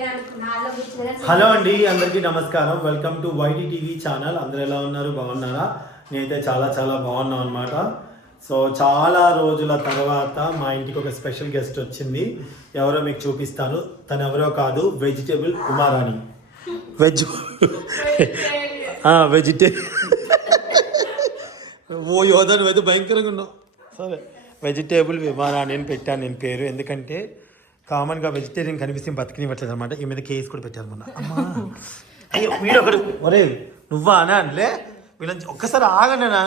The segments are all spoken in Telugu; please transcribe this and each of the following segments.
హలో అండి, అందరికీ నమస్కారం. Welcome to YT TV channel. అందరూ ఎలా ఉన్నారు? బాగున్నారా? నేనైతే చాలా చాలా బాగున్నాను అనమాట. సో చాలా రోజుల తర్వాత మా ఇంటికి ఒక స్పెషల్ గెస్ట్ వచ్చింది. ఎవరో మీకు చూపిస్తాను. తను ఎవరో కాదు, వెజిటేబుల్ ఉమారాణి. వెజిటేబుల్ ఓ యోధను వెదు భయంకరంగా ఉన్నావు. సరే, వెజిటేబుల్ ఉమారాణి అని పెట్టాను నేను పేరు. ఎందుకంటే కామన్గా వెజిటేరియన్ కనిపిస్తే బతికినివ్వట్లేదు అనమాట. ఈ మీద కేసు కూడా పెట్టారు మొన్న. అమ్మా అయ్యో వీడొకడు, ఒరే నువ్వా అనా అనలే వీళ్ళని ఒక్కసారి ఆగనా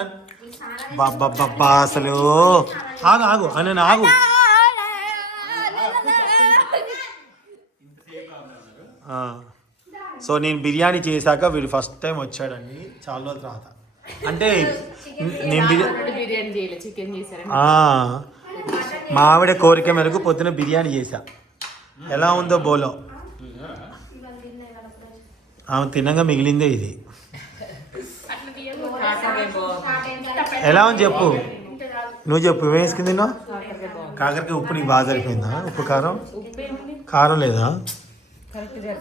బాబ్బా అసలు ఆగు ఆగు అని ఆగు. సో నేను బిర్యానీ చేశాక వీడు ఫస్ట్ టైం వచ్చాడండి చాలా రోజుల తర్వాత. అంటే నేను మా ఆవిడ కోరిక మేరకు పొద్దున బిర్యానీ చేశా. ఎలా ఉందో బోలో ఆమె తినగా మిగిలిందే ఇది. ఎలా ఉంది చెప్పు, నువ్వు చెప్పు. ఏం వేసుకుని తిన్నావు? కాకరకాయ ఉప్పు నీకు బాగా సరిపోయిందా? ఉప్పు కారం కారం లేదా?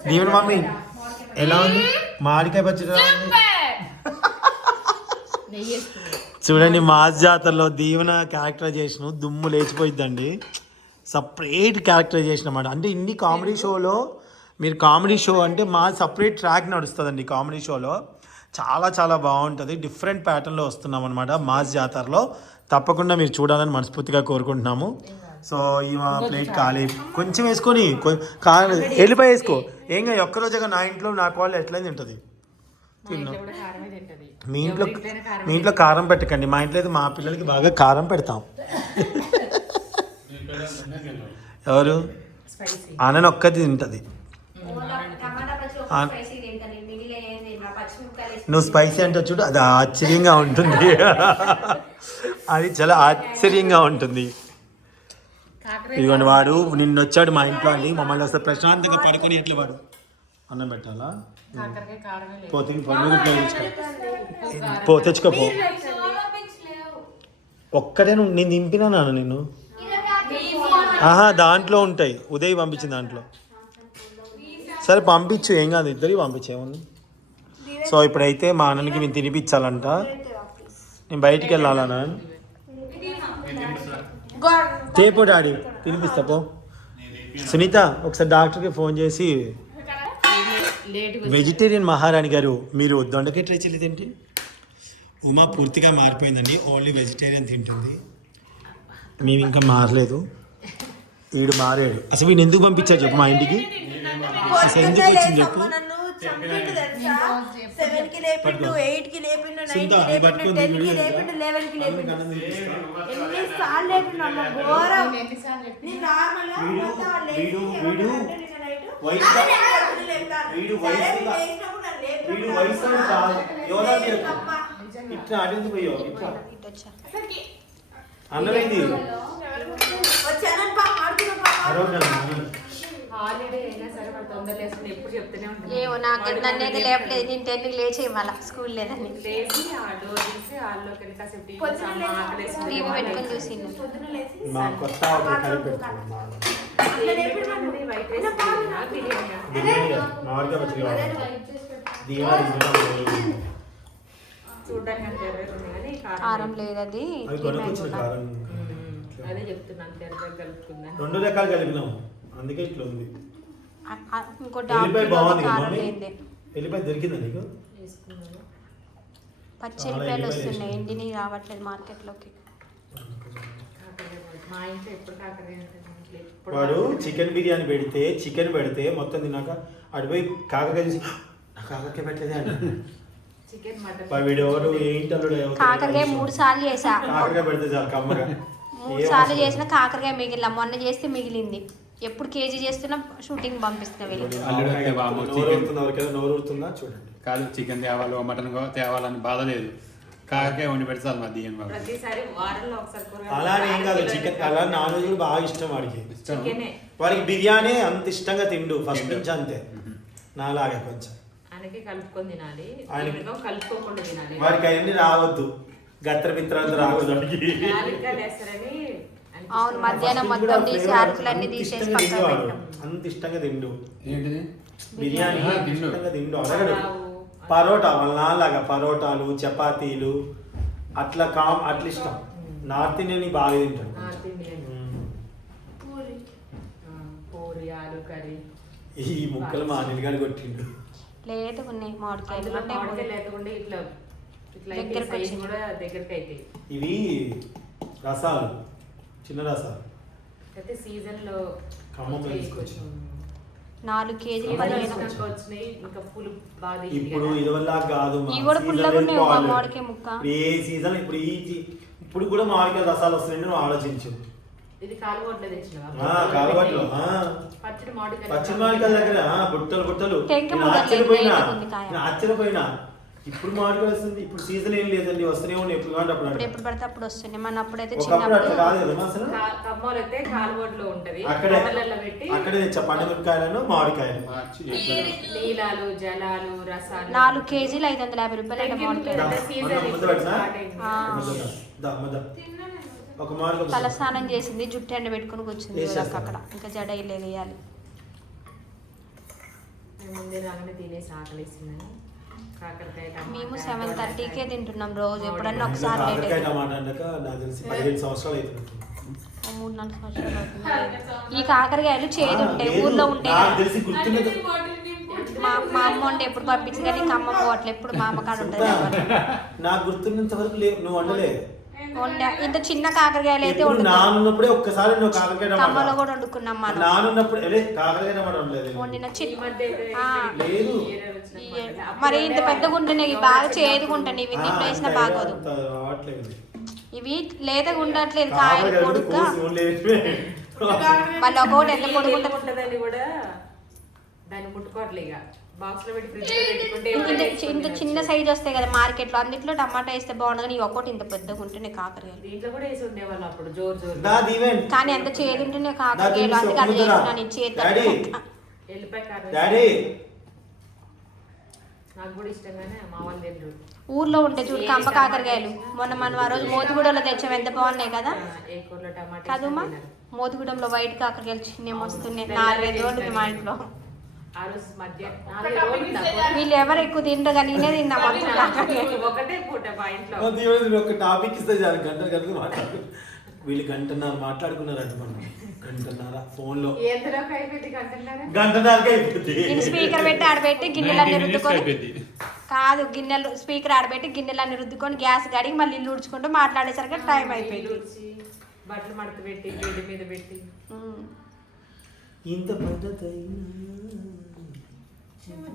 దీవెన మమ్మీ ఎలా ఉంది? మామిడికాయ పచ్చడి చూడండి. మాస్ జాతరలో దీవెన క్యారెక్టరైజేషన్ దుమ్ము లేచిపోయిద్దండి. సపరేట్ క్యారెక్టరైజేషన్ అన్నమాట. అంటే ఇన్ని కామెడీ షోలో మీరు కామెడీ షో అంటే మా సపరేట్ ట్రాక్ నడుస్తుందండి. కామెడీ షోలో చాలా చాలా బాగుంటుంది. డిఫరెంట్ ప్యాటర్న్లో వస్తున్నాం అనమాట మాస్ జాతరలో. తప్పకుండా మీరు చూడాలని మనస్ఫూర్తిగా కోరుకుంటున్నాము. సో ఈ మా ప్లేట్ ఖాళీ, కొంచెం వేసుకొని ఎల్లిపాయ వేసుకో. ఏం కాదు, ఒక్కరోజుగా నా ఇంట్లో నాకు వాళ్ళు ఎట్లయింది ఉంటుంది తిన్నాం. మీ ఇంట్లో కారం పెట్టకండి. మా ఇంట్లో అయితే మా పిల్లలకి బాగా కారం పెడతాం. ఎవరు ఆనని ఒక్కటి తింటుంది. నువ్వు స్పైసీ అంటే చూడు, అది ఆశ్చర్యంగా ఉంటుంది. అది చాలా ఆశ్చర్యంగా ఉంటుంది. ఇదిగోండి వాడు నిన్న వచ్చాడు మా ఇంట్లో అండి. మమ్మల్ని వస్తే ప్రశాంతంగా పడుకొని ఎట్లా వాడు అన్నం పెట్టాలా? తెచ్చుకోపో. ఒక్కటే నేను దింపినా నాన్న నిన్ను. దాంట్లో ఉంటాయి, ఉదయ్ పంపించిన దాంట్లో. సరే పంపించు, ఏం కాదు, ఇద్దరికి పంపించేముంది. సో ఇప్పుడైతే మా అన్నకి మేము తినిపించాలంట. నేను బయటికి వెళ్ళాలన్నా. తేపో డాడీ తినిపిస్తా పో. సునీత ఒకసారి డాక్టర్కి ఫోన్ చేసి, వెజిటేరియన్ మహారాణి గారు మీరు దొండకాయ ట్రై చిల్లి తింటే. ఉమా పూర్తిగా మారిపోయిందండి, ఓన్లీ వెజిటేరియన్ తింటుంది. మేము ఇంకా మారలేదు, వీడు మారాడు. అసలు వీడిని ఎందుకు పంపించారు చెప్పు మా ఇంటికి? అసలు ఎందుకు వచ్చింది చెప్పు. అన్నమైంది ఏమో నాకు నన్ను లేపలేదు. నేను 10కి లేచి ఇవ్వాల స్కూల్ లేదని టీవీ పెట్టుకొని చూసి కారం లేదు. అది రెండు రకాలు కలిపినాం, అందుకే ఇట్లా ఉంది. ఎల్లిపాయ దొరికిందా నీకు? పచ్చి ఎల్లిపాయలు వస్తున్నాయి, ఎండిని రావట్లేదు మార్కెట్లోకి. వాడు చికెన్ బిర్యానీ పెడితే మొత్తం తిన్నాక అడిపోయి కాకరకాయ చూసి కాకరకాయ పెట్టలేదే అంట. వీడు ఎవరు ఏంటి అల్లుడు? కాకరకాయ 3 సార్లు చేసా. కాకరకాయ పెడితే చాలు కమ్మగా. 3 సార్లు చేసిన కాకరకాయ మిగిలిన, మొన్న చేస్తే మిగిలింది. ఎప్పుడు కేజీ చేస్తున్నా షూటింగ్ పంపిస్తున్నా. నోరుతుందా చూడండి. కాదు చికెన్ తేవాలో మటన్ తేవాలని బాధ లేదు, కాకరకాయ వండి పెడతాను మధ్యాహ్నం. అలానే ఏం కాదు, చికెన్ అలా నాన్ వెజ్ బాగా ఇష్టం వాడికి. వాడికి బిర్యానీ అంత ఇష్టంగా తిండు ఫస్ట్ నుంచి, అంతే నాలాగే కొంచెం కలుపుకొని తినాలి, కలుపుకోకుండా తినాలి. వాడికి అవన్నీ రావద్దు, గత్ర పిత్రాలు రావద్దు. అవును మధ్యాహ్నం మొత్తం తీసి అరకులన్నీ తీసేసి పక్కన పెట్టాం. అంత ఇష్టంగా తిండు ఏంటిది బిర్యానీ తిండు. ఇష్టంగా తిండు అడగడు. పరోటా వాళ్ళ నాన్నలాగా పరోటాలు చపాతీలు అట్లా అట్లా ఇష్టం. నార్త్ ఇండియన్ బాగా తింటాడు. పూరి ఆలు కర్రీ ఈ ముక్కలు మా అనిల్ కొట్టిండు. లేటుగా ఉన్నాయి మామిడికాయలు అందులో అంటే మామిడికాయ లేకుండా ఇట్లా ఇట్లా అయితే దగ్గరకు size వచ్చింది. కూడా దగ్గరికి అవుతాయి. ఇవి రసాలు చిన్న రసాలు అయితే సీజన్ లో ఖమ్మంలో తీసుకొచ్చాం. 4 కేజీలు సీజన్ 15 వచ్చినాక వచ్చినాయి ఇంకా పూలు బాగా తీయదు ఇప్పుడు కదా. ఇది వల్ల కాదు మా ఇవి కూడా season పుల్లగా ఉన్నాయి ఒక వెళ్ళిపోవాలి. మామిడికాయ ముక్క. ఇప్పుడు ఏ సీజన్ ఇప్పుడు ఇప్పుడు కూడా మామిడికాయ రసాలు వస్తున్నాయని నువ్వు ఆలోచించు. ఇది కాలువట్లో తెచ్చినవా? కాలువట్లో పచ్చడి మామిడికాయ పచ్చి మామిడికాయల దగ్గర బుట్టలు బుట్టలు టెంక నేను ముద్దలు ఆశ్చర్యపోయినా లేతగా ఉంది కాయ. నేను ఆశ్చర్యపోయినా. ఇప్పుడు మామిడికాయ వస్తుంది. ఇప్పుడు సీజన్ ఏం లేదండి, వస్తూనే ఉన్నాయి ఎప్పుడు కావాలి అప్పుడు ఇప్పుడు అంటే. ఎప్పుడు పడితే అప్పుడు వస్తున్నాయి. మన అప్పుడైతే ఒకప్పుడు అట్లా చిన్నప్పుడు కాదు కదా అసలు. కమ్మలు అయితే కాలువట్లో ఉంటది. అక్కడే కమ్మలలో పెట్టి అక్కడే తెచ్చా పండుమిరపకాయలను మామిడికాయలు. మార్చి చెప్పారు. నీలాలు జలాలు రసాలు 4 కేజీలు 550 రూపాయలు అంటే మామిడికాయ. దా, సీజన్ ముద్ద ఇప్పుడు పెట్టినా? స్టార్ట్ అయింది. ముద్ద. ఒక మామిడికాయ తల స్నానం చేసింది, జుట్టు ఎండ పెట్టుకుని కూర్చుంది వేసేస్తా. అక్కడ. ఇంకా జడ ఇల్లే వేయాలి. నేను ముందే రాగానే తినేసి ఆకలిస్తున్నాను. కాకరకాయ టమాటా, మేము 7:30కే తింటున్నాం రోజు. ఎప్పుడన్నా ఒకసారి లేట్ కాకరకాయ అయితే టమాటా అంటాక నాకు తెలిసి 15 సంవత్సరాలు అవుతుంది. 3-4 సంవత్సరాలు అవుతుంది. ఈ కాకరకాయలు చేదు ఉంటాయి, లేదు, ఊర్లో ఉంటాయి నాకు కదా. తెలిసి గుర్తున్నది. మా అమ్మ వంట ఎప్పుడు పంపించింది కానీ ఇంకా అమ్మ పోవట్లే. ఎప్పుడు మా అమ్మ కాడ ఉంటుంది కాబట్టి. నాకు గుర్తున్నంత వరకు లేవు, నువ్వు వండలే. ఇంత చిన్న కాకరకాయలు అయితే ఎప్పుడు వండుతాం. నానున్నప్పుడే ఒక్కసారి నువ్వు కాకరకాయ కమ్మలో టమాటా కూడా వండుకున్నాం మనం. నానున్నప్పుడు అదే కాకరకాయ టమాటా వండలేదు. వండిన ఈ చిన్న మధ్య అయితే ఆ. లేదు. ఏరే వచ్చిన ఈ- మధ్యలో. అప్పుడు మరి ఇంత వండేవాళ్ళం. పెద్దగా ఉంటున్నాయి, ఇవి బాగా చేదుకుంటాయి. ఇవి ఇన్ని వేసినా బాగోదు. అంత రావట్లేదు. ఇవి లేతగా ఉండట్లేదు కాయలు కాకరకాయ పొడుగ్గా. కోసి వండేసి మళ్ళీ ఒకటి ఎంత ఈ పొడుగుంటుంది. ఉంటుందని కూడా దాన్ని ముట్టుకోవట్లే ఇక. బాక్స్ లో పెట్టి ఫ్రిడ్జ్ లో పెట్టుకుంటే ఇంత చిన్న సైజ్ వస్తాయి కదా మార్కెట్ లో, అన్నిట్లో టమాటా వేస్తే బాగుండదు కానీ ఒక్కొక్కటి ఇంత పెద్దగా ఉంటున్నాయి కాకరకాయలు. దీంట్లో కూడా వేసి ఉండేవాళ్ళు అప్పుడు జోరు జోరు. నాది ఈవెంట్. కానీ ఎంత చేదు ఉంటున్నాయి కాకరకాయలు, అందుకే అది చేస్తున్నాను చేతి. డాడీ వెళ్ళిపోయి కారం డాడీ నాకు కూడా ఇష్టంగానే మా వాళ్ళు తింటారు. ఊర్లో ఉంటే చూడు కంప కాకరకాయలు. మొన్న మనం ఆ రోజు మోతిగూడలో తెచ్చాం, ఎంత బాగున్నాయి కదా. ఏ కూరలో టమాటా కదమ్మా వేసినా తినరు. మోతిగూడెంలో వైట్ కాకరకాయలు చిన్న వస్తున్నాయి. 4-5 రోజులు మా ఇంట్లో. ఆ రోజు మధ్య 4 రోజులు నాకు వీళ్ళు ఎవరు ఎక్కువ తింటారు కానీ నేనే తిన్నా మొత్తం కాకరకాయలు. ఒకటే పూట మా ఇంట్లో ఒక టాపిక్ ఇస్తే చాలు, గంటలు మాట్లాడు. వీళ్ళు గంటన్నర మాట్లాడుకున్నారంట మనం. గంటన్నర ఫోన్ లో ఎంతలోకి అయిపోయింది అంటున్నారా? గంటన్నరకే అయిపోతుంది. నేను స్పీకర్ పెట్టి ఆడబెట్టి గిన్నెలన్నీ 90 minutes రుద్దుకొని అయిపోయింది. కాదు గిన్నెలు స్పీకర్ ఆడబెట్టి గిన్నెలన్నీ రుద్దుకొని గ్యాస్ గడిగి మళ్ళీ ఇల్లు ఉడుచుకుంటూ మాట్లాడేసరికి టైం అయిపోయింది. ఊడ్చి, బట్టలు మడత పెట్టి గడ్డి మీద పెట్టి ఇంత పద్ధతి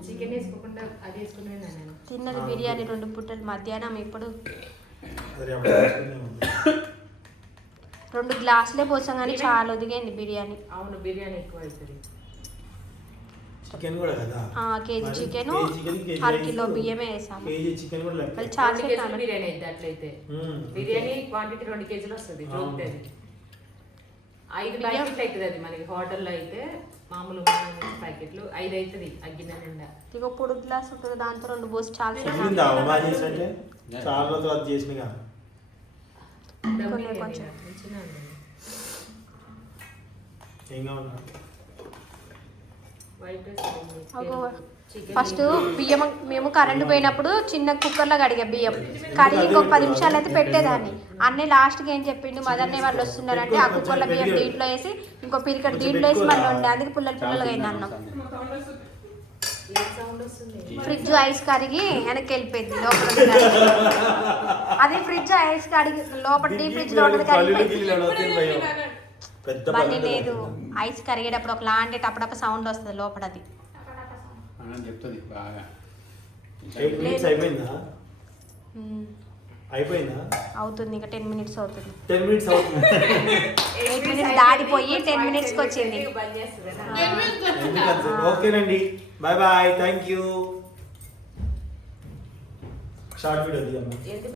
చికెన్ వేసుకోకుండా అది వేసుకుని నేను తిన్నది బిర్యానీ 2 పూటలు మధ్యాహ్నం. ఇప్పుడు 2 గ్లాసులే పోసాం కానీ చాలా ఒదిగైంది బిర్యానీ. అవును బిర్యానీ ఎక్కువ అవుతుంది. చికెన్ కూడా కదా. కేజీ చికెన్, కేజీ 1/2 కిలో బియ్యమే వేసాము. కేజీ చికెన్ కూడా లెక్క. మళ్ళీ చాలా 2 సేపు కేజీలు నానబెట్టాలి. బిర్యానీ అయితే అట్లయితే బిర్యానీ క్వాంటిటీ 2 కేజీలు వస్తుంది. జోక్ అది 5 ప్యాకెట్లు అవుతుంది. అది మనకి హోటల్లో అయితే మామూలు ప్యాకెట్లు 5 అవుతుంది ఆ గిన్నె నిండా. ఇక పొడుగు గ్లాస్ ఉంటుంది, దాంతో 2 పోసి చాలా సేపు చెప్పిందా అమ్మా చేసినట్టే చాలా రోజులు అది చేసినగా. దమ్ కొన్ని బిర్యానీ కొంచెం. మంచిగా ఉంటుంది. ఏం కావాలా వైట్ ఫస్ట్ బియ్యం మేము కరెంట్ పోయినప్పుడు చిన్న కుక్కర్లో కడిగా బియ్యం కడిగి ఇంకొక 10 నిమిషాలు అయితే పెట్టేదాన్ని. అన్నీ లాస్ట్కి ఏం చెప్పిండు, మదర్నే వాళ్ళు వస్తున్నారంటే ఆ కుక్కర్లో బియ్యం దీంట్లో వేసి ఇంకో పిరికట్ దీంట్లో వేసి మళ్ళీ ఉండే, అందుకే పుల్లలుగా అయింది అన్నం. ఏ సౌండ్ వస్తుంది? ఫ్రిడ్జ్ ఐస్ కరిగి వెనక్కి వెళ్ళిపోయింది లోపల ఉంది కరిగి. అది ఫ్రిడ్జ్ ఐస్ కడిగి లోపల డీప్ ఫ్రిడ్జ్ లో ఉన్నది కరిగిపోయింది. మళ్ళీ లేదు, ఐస్ కరిగేటప్పుడు ఒక లాంటి టపటప సౌండ్ వస్తుంది లోపల. అది అని చెప్తుంది బాగా. 8 minutes అయిపోయిందా? అయిపోయిందా? అవుతుంది, ఇంకా 10 minutes అవుతుంది. 10 minutes అవుతుంది. 8 minutes దాడిపోయి 10 minutesకి వచ్చింది. బంద్ చేస్తుంది. ఓకేనండి, bye bye, thank you. Short video తీయమ్మా.